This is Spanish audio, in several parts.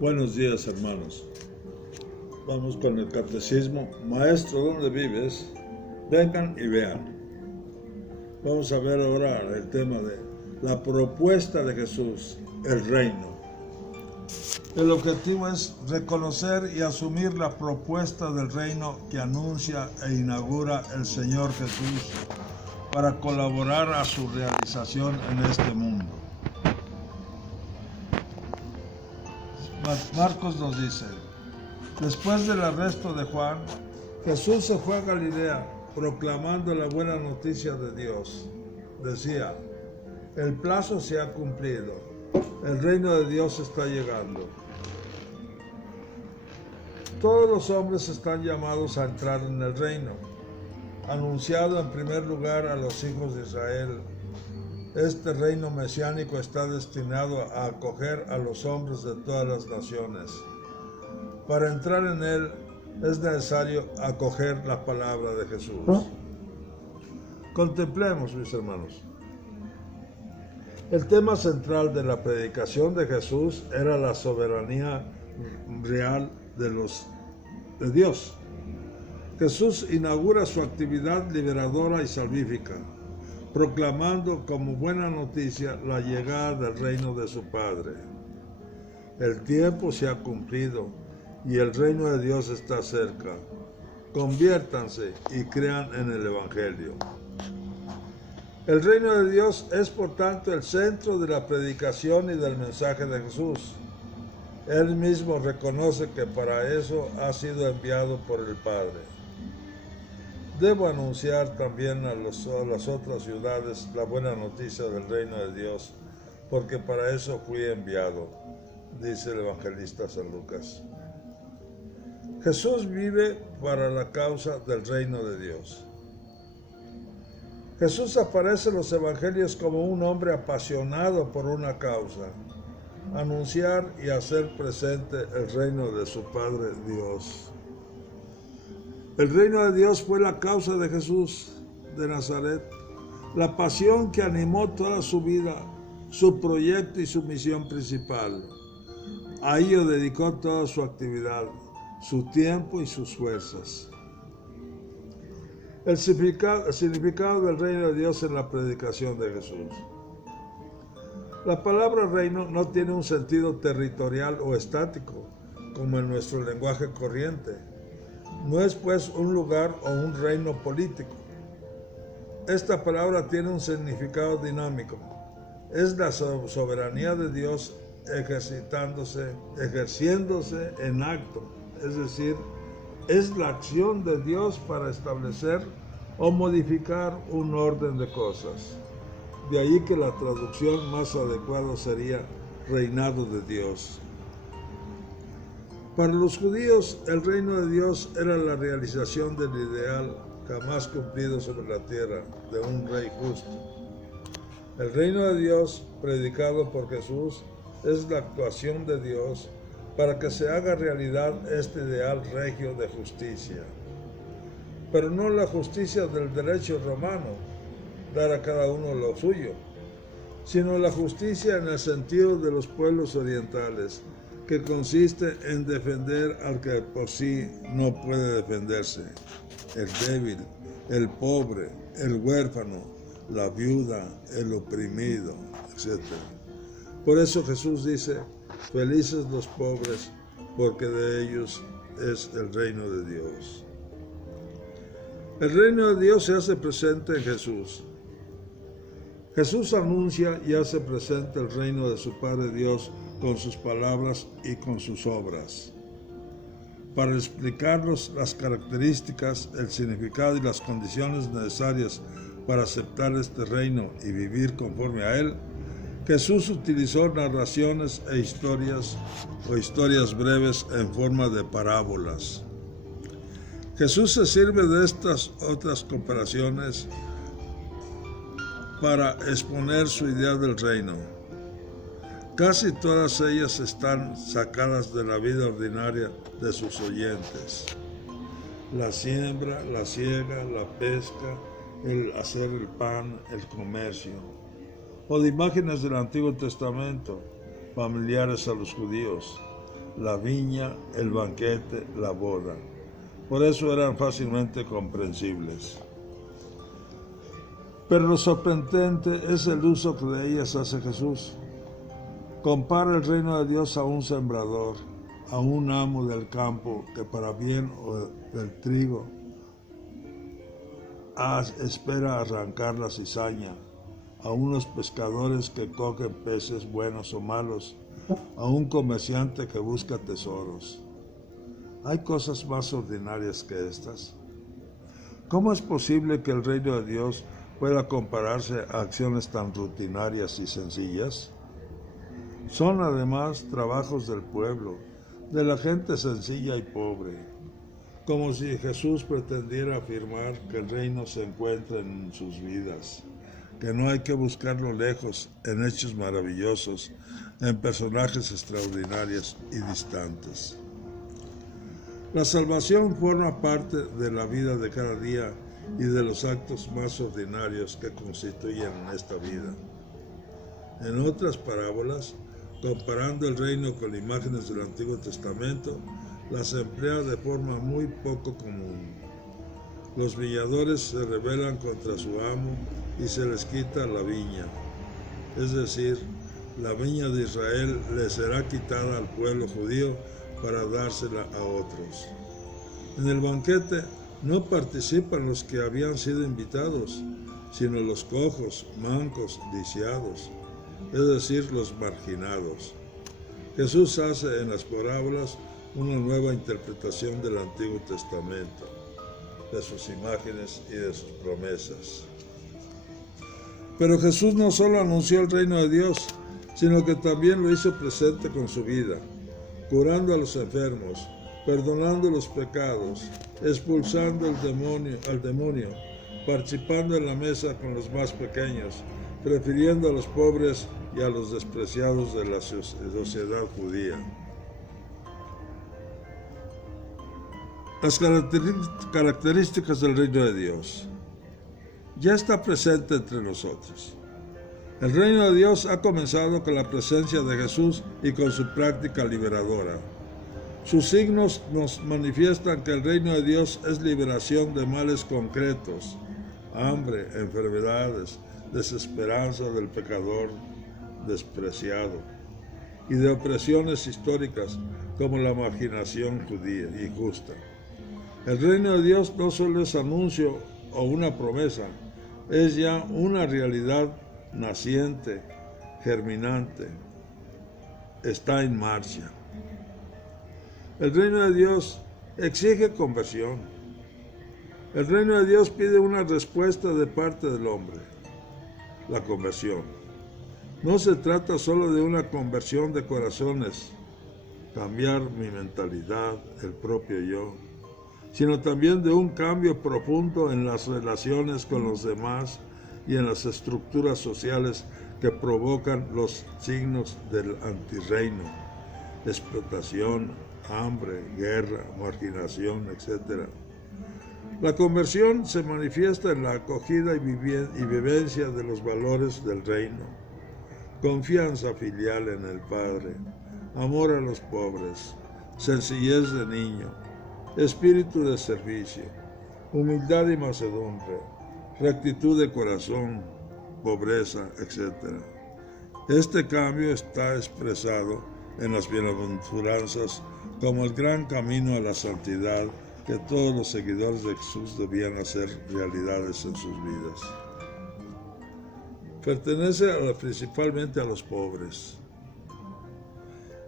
Buenos días, hermanos. Vamos con el catecismo. Maestro, ¿dónde vives? Vengan y vean. Vamos a ver ahora el tema de la propuesta de Jesús, el reino. El objetivo es reconocer y asumir la propuesta del reino que anuncia e inaugura el Señor Jesús para colaborar a su realización en este mundo. Marcos nos dice: después del arresto de Juan, Jesús se fue a Galilea proclamando la buena noticia de Dios. Decía: el plazo se ha cumplido, el reino de Dios está llegando. Todos los hombres están llamados a entrar en el reino, anunciado en primer lugar a los hijos de Israel. Este reino mesiánico está destinado a acoger a los hombres de todas las naciones. Para entrar en él es necesario acoger la palabra de Jesús. Contemplemos, mis hermanos. El tema central de la predicación de Jesús era la soberanía real de Dios. Jesús inaugura su actividad liberadora y salvífica, proclamando como buena noticia la llegada del reino de su Padre. El tiempo se ha cumplido y el reino de Dios está cerca. Conviértanse y crean en el Evangelio. El reino de Dios es, por tanto, el centro de la predicación y del mensaje de Jesús. Él mismo reconoce que para eso ha sido enviado por el Padre. Debo anunciar también a las otras ciudades la buena noticia del reino de Dios, porque para eso fui enviado, dice el evangelista San Lucas. Jesús vive para la causa del reino de Dios. Jesús aparece en los evangelios como un hombre apasionado por una causa: anunciar y hacer presente el reino de su Padre Dios. El reino de Dios fue la causa de Jesús de Nazaret, la pasión que animó toda su vida, su proyecto y su misión principal. A ello dedicó toda su actividad, su tiempo y sus fuerzas. El significado del reino de Dios en la predicación de Jesús. La palabra reino no tiene un sentido territorial o estático, como en nuestro lenguaje corriente. No es pues un lugar o un reino político. Esta palabra tiene un significado dinámico. Es la soberanía de Dios ejerciéndose en acto, es decir, es la acción de Dios para establecer o modificar un orden de cosas. De ahí que la traducción más adecuada sería reinado de Dios. Para los judíos, el reino de Dios era la realización del ideal jamás cumplido sobre la tierra de un rey justo. El reino de Dios, predicado por Jesús, es la actuación de Dios para que se haga realidad este ideal regio de justicia. Pero no la justicia del derecho romano, dar a cada uno lo suyo, sino la justicia en el sentido de los pueblos orientales, que consiste en defender al que por sí no puede defenderse: el débil, el pobre, el huérfano, la viuda, el oprimido, etc. Por eso Jesús dice: felices los pobres, porque de ellos es el reino de Dios. El reino de Dios se hace presente en Jesús. Jesús anuncia y hace presente el reino de su Padre Dios con sus palabras y con sus obras. Para explicarnos las características, el significado y las condiciones necesarias para aceptar este reino y vivir conforme a él, Jesús utilizó narraciones e historias breves en forma de parábolas. Jesús se sirve de estas otras comparaciones para exponer su idea del reino. Casi todas ellas están sacadas de la vida ordinaria de sus oyentes: la siembra, la siega, la pesca, el hacer el pan, el comercio, o de imágenes del Antiguo Testamento, familiares a los judíos, la viña, el banquete, la boda. Por eso eran fácilmente comprensibles. Pero lo sorprendente es el uso que de ellas hace Jesús. Compara el reino de Dios a un sembrador, a un amo del campo que para bien del trigo espera arrancar la cizaña, a unos pescadores que cogen peces buenos o malos, a un comerciante que busca tesoros. ¿Hay cosas más ordinarias que estas? ¿Cómo es posible que el reino de Dios pueda compararse a acciones tan rutinarias y sencillas? Son además trabajos del pueblo, de la gente sencilla y pobre, como si Jesús pretendiera afirmar que el reino se encuentra en sus vidas, que no hay que buscarlo lejos, en hechos maravillosos, en personajes extraordinarios y distantes. La salvación forma parte de la vida de cada día y de los actos más ordinarios que constituyen en esta vida. En otras parábolas, comparando el reino con imágenes del Antiguo Testamento, las emplea de forma muy poco común. Los viñadores se rebelan contra su amo y se les quita la viña, es decir, la viña de Israel le será quitada al pueblo judío para dársela a otros. En el banquete no participan los que habían sido invitados, sino los cojos, mancos, lisiados, es decir, los marginados. Jesús hace en las parábolas una nueva interpretación del Antiguo Testamento, de sus imágenes y de sus promesas. Pero Jesús no solo anunció el reino de Dios, sino que también lo hizo presente con su vida, curando a los enfermos, perdonando los pecados, expulsando al demonio, participando en la mesa con los más pequeños, prefiriendo a los pobres y a los despreciados de la sociedad judía. Las características del reino de Dios. Ya está presente entre nosotros. El reino de Dios ha comenzado con la presencia de Jesús y con su práctica liberadora. Sus signos nos manifiestan que el reino de Dios es liberación de males concretos, hambre, enfermedades, desesperanza del pecador despreciado y de opresiones históricas como la marginación judía y justa. El reino de Dios no solo es anuncio o una promesa, es ya una realidad naciente, germinante, está en marcha. El reino de Dios exige conversión. El reino de Dios pide una respuesta de parte del hombre, la conversión. No se trata solo de una conversión de corazones, cambiar mi mentalidad, el propio yo, sino también de un cambio profundo en las relaciones con los demás y en las estructuras sociales que provocan los signos del antirreino, explotación, hambre, guerra, marginación, etc. La conversión se manifiesta en la acogida y vivencia de los valores del reino, confianza filial en el Padre, amor a los pobres, sencillez de niño, espíritu de servicio, humildad y mansedumbre, rectitud de corazón, pobreza, etc. Este cambio está expresado en las bienaventuranzas como el gran camino a la santidad que todos los seguidores de Jesús debían hacer realidades en sus vidas. Pertenece principalmente a los pobres.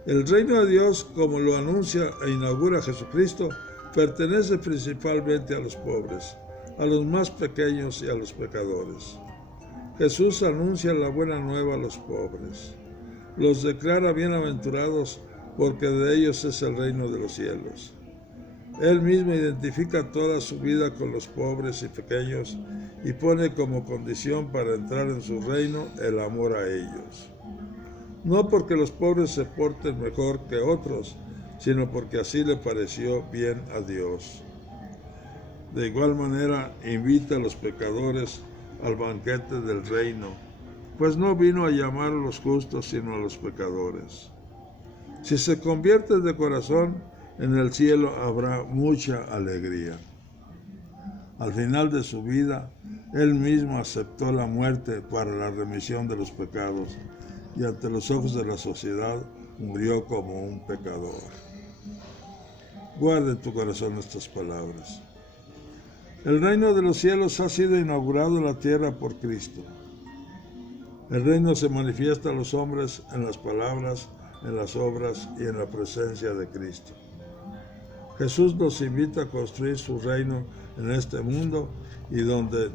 El reino de Dios, como lo anuncia e inaugura Jesucristo, pertenece principalmente a los pobres, a los más pequeños y a los pecadores. Jesús anuncia la buena nueva a los pobres. Los declara bienaventurados porque de ellos es el reino de los cielos. Él mismo identifica toda su vida con los pobres y pequeños y pone como condición para entrar en su reino el amor a ellos. No porque los pobres se porten mejor que otros, sino porque así le pareció bien a Dios. De igual manera, invita a los pecadores al banquete del reino, pues no vino a llamar a los justos, sino a los pecadores. Si se convierte de corazón, en el cielo habrá mucha alegría. Al final de su vida, Él mismo aceptó la muerte para la remisión de los pecados y ante los ojos de la sociedad murió como un pecador. Guarda en tu corazón estas palabras. El reino de los cielos ha sido inaugurado en la tierra por Cristo. El reino se manifiesta a los hombres en las palabras, en las obras y en la presencia de Cristo. Jesús nos invita a construir su reino en este mundo y desde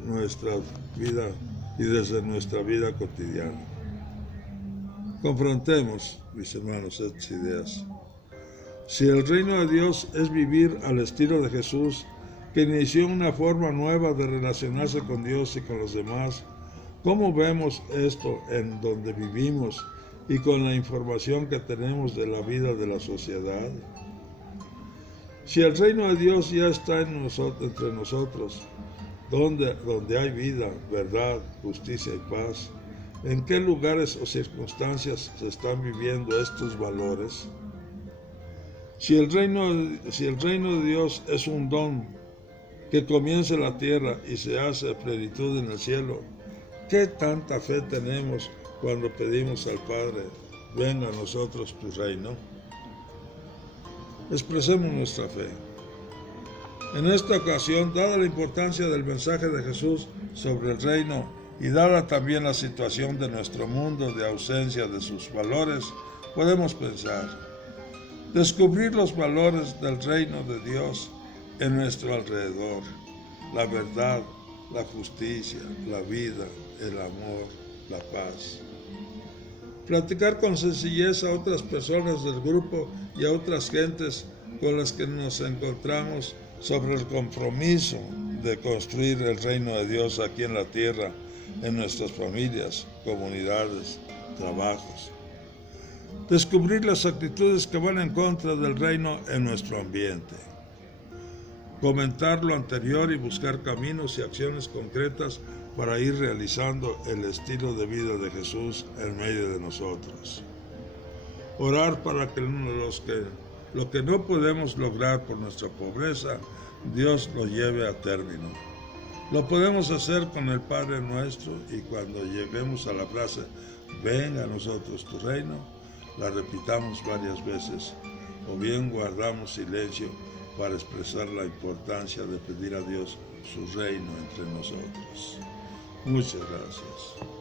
nuestra vida cotidiana. Confrontemos, mis hermanos, estas ideas. Si el reino de Dios es vivir al estilo de Jesús, que inició una forma nueva de relacionarse con Dios y con los demás, ¿cómo vemos esto en donde vivimos y con la información que tenemos de la vida de la sociedad? Si el reino de Dios ya está entre nosotros, donde hay vida, verdad, justicia y paz, ¿en qué lugares o circunstancias se están viviendo estos valores? Si el reino de Dios es un don que comienza en la tierra y se hace plenitud en el cielo, ¿qué tanta fe tenemos cuando pedimos al Padre, venga a nosotros tu reino? Expresemos nuestra fe. En esta ocasión, dada la importancia del mensaje de Jesús sobre el reino y dada también la situación de nuestro mundo de ausencia de sus valores, podemos pensar, descubrir los valores del reino de Dios en nuestro alrededor, la verdad, la justicia, la vida, el amor, la paz. Platicar con sencillez a otras personas del grupo y a otras gentes con las que nos encontramos sobre el compromiso de construir el reino de Dios aquí en la tierra, en nuestras familias, comunidades, trabajos. Descubrir las actitudes que van en contra del reino en nuestro ambiente. Comentar lo anterior y buscar caminos y acciones concretas para ir realizando el estilo de vida de Jesús en medio de nosotros. Orar para que lo que no podemos lograr por nuestra pobreza, Dios lo lleve a término. Lo podemos hacer con el Padre Nuestro y cuando lleguemos a la frase, venga a nosotros tu reino, la repitamos varias veces o bien guardamos silencio para expresar la importancia de pedir a Dios su reino entre nosotros. Muchas gracias.